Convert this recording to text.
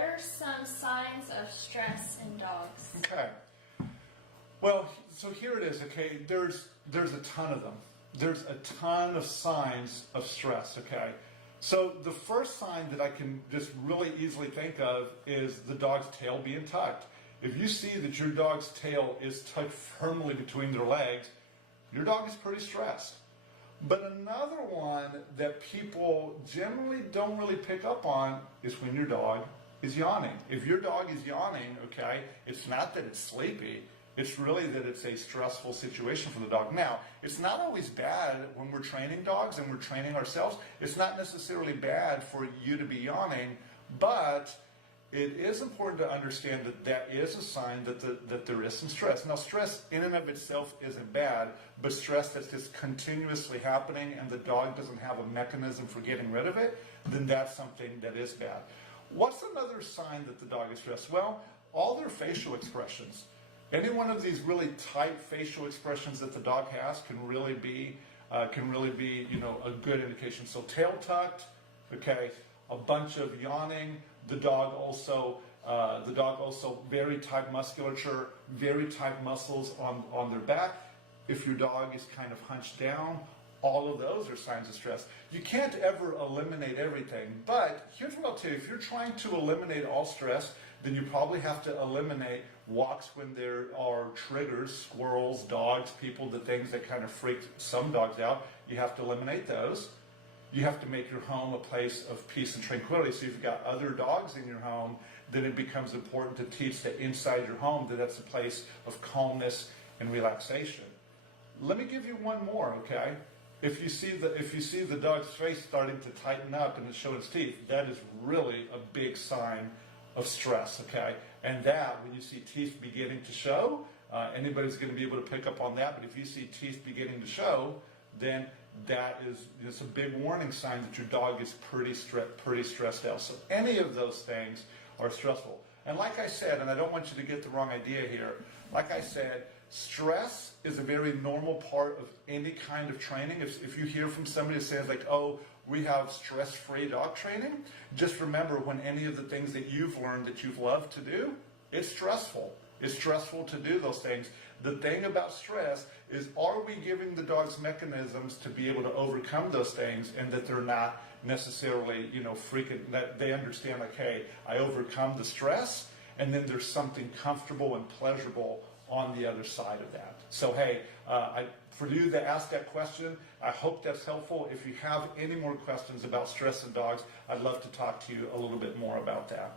what are some signs of stress in dogs? Okay. Well, so here it is, okay? There's a ton of them. There's a ton of signs of stress, okay? So the first sign that I can just really easily think of is the dog's tail being tucked. If you see that your dog's tail is tucked firmly between their legs, your dog is pretty stressed. But another one that people generally don't really pick up on is when your dog is yawning. If your dog is yawning, okay, it's not that it's sleepy, it's really that it's a stressful situation for the dog. Now, it's not always bad when we're training dogs and we're training ourselves. It's not necessarily bad for you to be yawning, but it is important to understand that that is a sign that there is some stress. Now, stress in and of itself isn't bad, but stress that's just continuously happening and the dog doesn't have a mechanism for getting rid of it, then that's something that is bad. What's another sign that the dog is stressed? Well, all their facial expressions. Any one of these really tight facial expressions that the dog has can really be, you know, a good indication. So tail tucked, okay, a bunch of yawning. The dog also very tight musculature, very tight muscles on their back. If your dog is kind of hunched down, all of those are signs of stress. You can't ever eliminate everything, but here's what I'll tell you. If you're trying to eliminate all stress, then you probably have to eliminate walks when there are triggers, squirrels, dogs, people, the things that kind of freak some dogs out. You have to eliminate those. You have to make your home a place of peace and tranquility. So if you've got other dogs in your home, then it becomes important to teach that inside your home that that's a place of calmness and relaxation. Let me give you one more, okay? If you see the dog's face starting to tighten up and it's showing its teeth, that is really a big sign of stress, okay? And that, when you see teeth beginning to show, anybody's going to be able to pick up on that. But if you see teeth beginning to show, then that is it's a big warning sign that your dog is pretty stressed out. So any of those things are stressful. And like I said, and I don't want you to get the wrong idea here, like I said, stress is a very normal part of any kind of training. If you hear from somebody that says like, oh, we have stress-free dog training, just remember when any of the things that you've learned that you've loved to do, it's stressful. It's stressful to do those things. The thing about stress is, are we giving the dogs mechanisms to be able to overcome those things, and that they're not necessarily, you know, freaking, that they understand like, hey, I overcome the stress, and then there's something comfortable and pleasurable on the other side of that. So hey, for you to ask that question, I hope that's helpful. If you have any more questions about stress in dogs, I'd love to talk to you a little bit more about that.